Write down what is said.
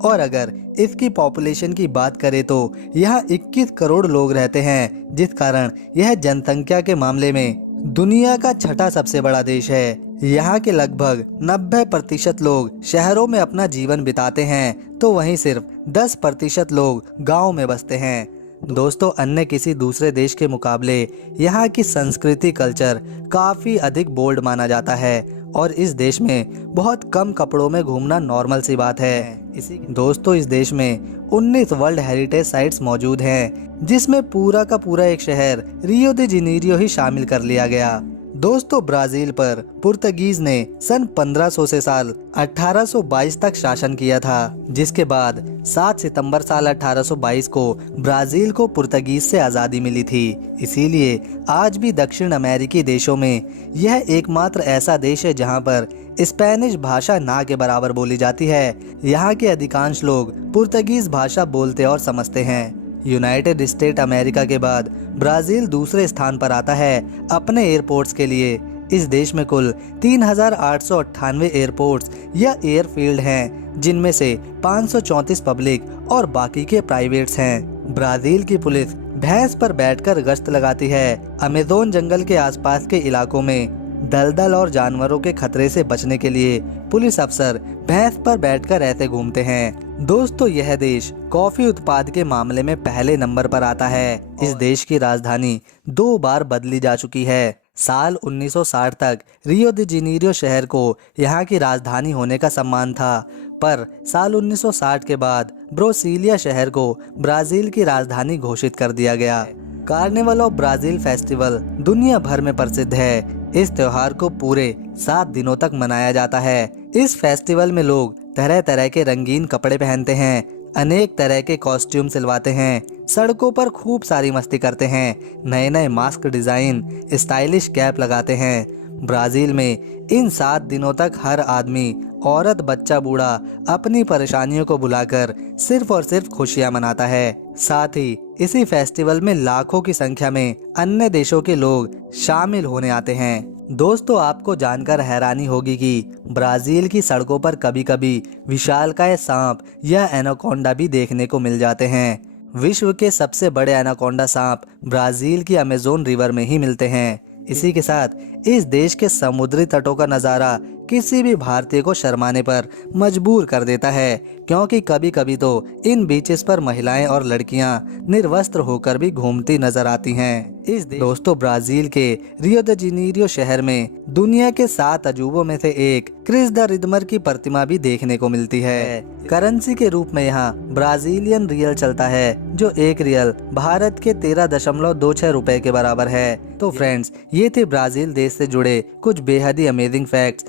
और अगर इसकी पॉपुलेशन की बात करें तो यहाँ 21 करोड़ लोग रहते हैं, जिस कारण यह जनसंख्या के मामले में दुनिया का छठा सबसे बड़ा देश है। यहाँ के लगभग 90% लोग शहरों में अपना जीवन बिताते हैं, तो वहीं सिर्फ 10% लोग गाँव में बसते हैं। दोस्तों, अन्य किसी दूसरे देश के मुकाबले यहाँ की संस्कृति कल्चर काफ़ी अधिक बोल्ड माना जाता है और इस देश में बहुत कम कपड़ों में घूमना नॉर्मल सी बात है। दोस्तों, इस देश में 19 वर्ल्ड हेरिटेज साइट्स मौजूद हैं, जिसमें पूरा का पूरा एक शहर रियो दे जेनेरियो ही शामिल कर लिया गया। दोस्तों, ब्राजील पर पुर्तगीज ने सन 1500 से साल 1822 तक शासन किया था, जिसके बाद 7 सितंबर साल 1822 को ब्राजील को पुर्तगीज से आज़ादी मिली थी। इसीलिए आज भी दक्षिण अमेरिकी देशों में यह एकमात्र ऐसा देश है जहां पर स्पेनिश भाषा ना के बराबर बोली जाती है। यहाँ के अधिकांश लोग पुर्तगीज भाषा बोलते और समझते हैं। यूनाइटेड स्टेट अमेरिका के बाद ब्राज़ील दूसरे स्थान पर आता है अपने एयरपोर्ट्स के लिए। इस देश में कुल 3898 एयरपोर्ट्स या एयरफील्ड हैं, जिनमें से 534 पब्लिक और बाकी के प्राइवेट्स हैं। ब्राज़ील की पुलिस भैंस पर बैठकर गश्त लगाती है। अमेज़न जंगल के आसपास के इलाकों में दलदल और जानवरों के खतरे से बचने के लिए पुलिस अफसर भैंस पर बैठकर ऐसे घूमते हैं। दोस्तों, यह देश कॉफी उत्पाद के मामले में पहले नंबर पर आता है। इस देश की राजधानी 2 बार बदली जा चुकी है। साल 1960 तक रियो दे जेनेरियो शहर को यहाँ की राजधानी होने का सम्मान था, पर साल 1960 के बाद ब्रासिलिया शहर को ब्राजील की राजधानी घोषित कर दिया गया। कार्निवल ऑफ ब्राजील फेस्टिवल दुनिया भर में प्रसिद्ध है। इस त्योहार को पूरे 7 दिनों तक मनाया जाता है। इस फेस्टिवल में लोग तरह तरह के रंगीन कपड़े पहनते हैं, अनेक तरह के कॉस्ट्यूम सिलवाते हैं, सड़कों पर खूब सारी मस्ती करते हैं, नए नए मास्क डिजाइन, स्टाइलिश कैप लगाते हैं। ब्राजील में इन 7 दिनों तक हर आदमी, औरत, बच्चा, बूढ़ा अपनी परेशानियों को भुलाकर सिर्फ और सिर्फ खुशियां मनाता है। साथ ही इसी फेस्टिवल में लाखों की संख्या में अन्य देशों के लोग शामिल होने आते हैं। दोस्तों, आपको जानकर हैरानी होगी कि ब्राजील की सड़कों पर कभी कभी विशालकाय सांप या एनाकोंडा भी देखने को मिल जाते हैं। विश्व के सबसे बड़े एनाकोंडा सांप ब्राजील की अमेज़न रिवर में ही मिलते हैं। इसी के साथ इस देश के समुद्री तटों का नज़ारा किसी भी भारतीय को शर्माने पर मजबूर कर देता है, क्योंकि कभी कभी तो इन बीचेस पर महिलाएं और लड़कियां निर्वस्त्र होकर भी घूमती नजर आती हैं। दोस्तों, ब्राजील के रियो दे जेनेरियो शहर में दुनिया के 7 अजूबों में से एक क्रिस द रिडमर की प्रतिमा भी देखने को मिलती है। करेंसी के रूप में यहाँ ब्राजीलियन रियल चलता है, जो 1 रियल भारत के 13.26 रुपए के बराबर है। तो फ्रेंड्स, ये थे ब्राजील देश से जुड़े कुछ बेहद ही अमेजिंग फैक्ट्स।